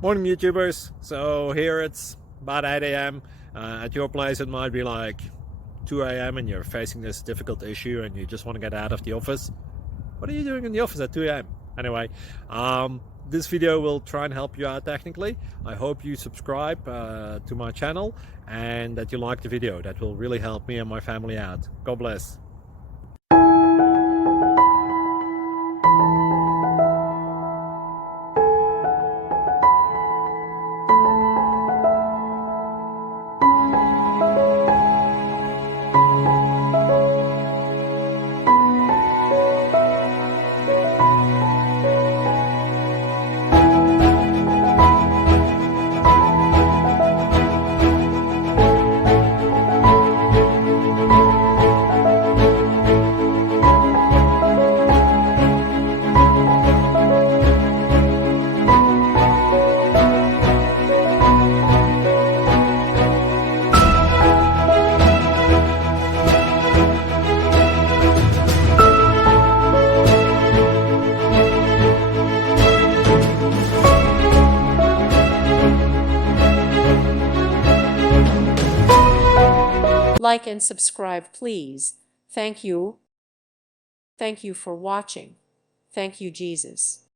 Morning YouTubers. So here it's about 8 a.m. At your place it might be like 2 a.m. and you're facing this difficult issue and you just want to get out of the office. What are you doing in the office at 2 a.m.? Anyway, this video will try and help you out technically. I hope you subscribe to my channel and that you like the video. That will really help me and my family out. God bless. Like and subscribe, please. Thank you. Thank you for watching. Thank you, Jesus.